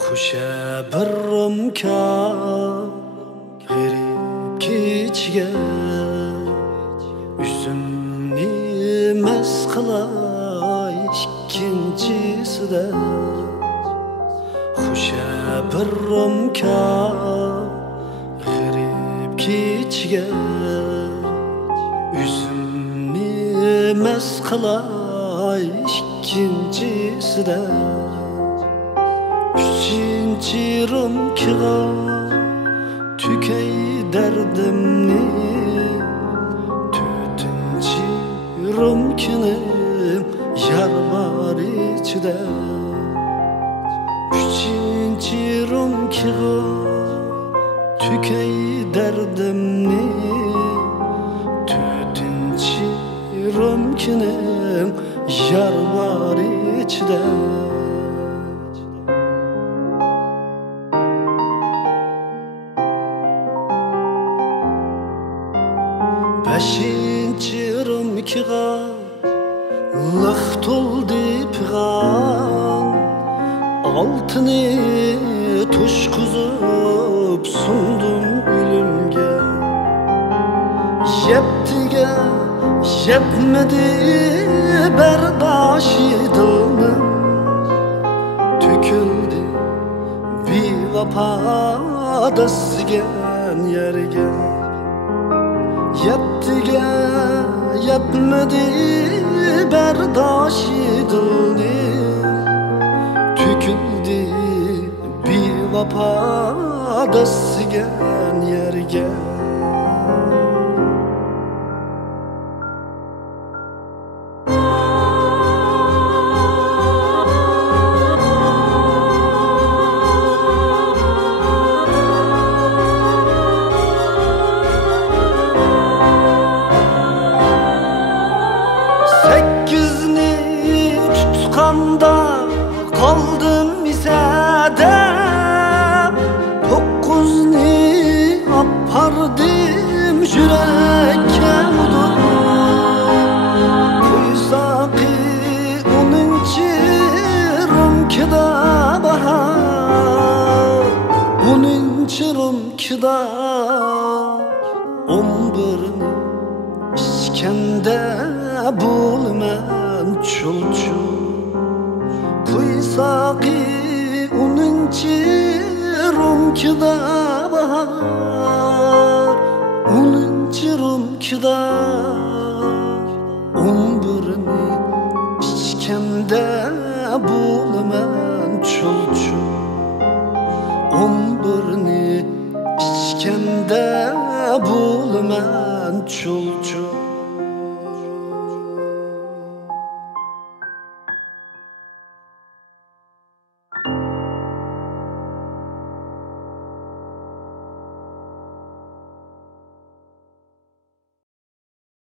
Xuşa birrimka g'irib kechga Üzümni emas qilay ikkinchisida Xuşa birrimka g'irib kechga Üzümni emas qilay ikkinchisida Üçinchirim kiga tükey derdimni To'rtinchirim kini yar var ichida Üçinchirim kiga tükey derdimni To'rtinchirim kini yar var ichida Beşinchirim kiga lıq toldi pigan Altını tuşkuzub sundum ölümge Yeptiga yetmedi berdaşidim Tüküldü bir vapada sigen yerge Yettiga yetmedi berdaşidini Tüküldü bir vapada sigen yerge Kaldım izade Dokkuzni apardım yürekke udur Kuysaki onunci rumkida bahar Onunci rumkida 11'ini içkende bulman çulçu Kuysaki onunci rumkida bahar Onunci rumkida 11'ini içkende bulman çulçu 11'ini içkende bulman çulçu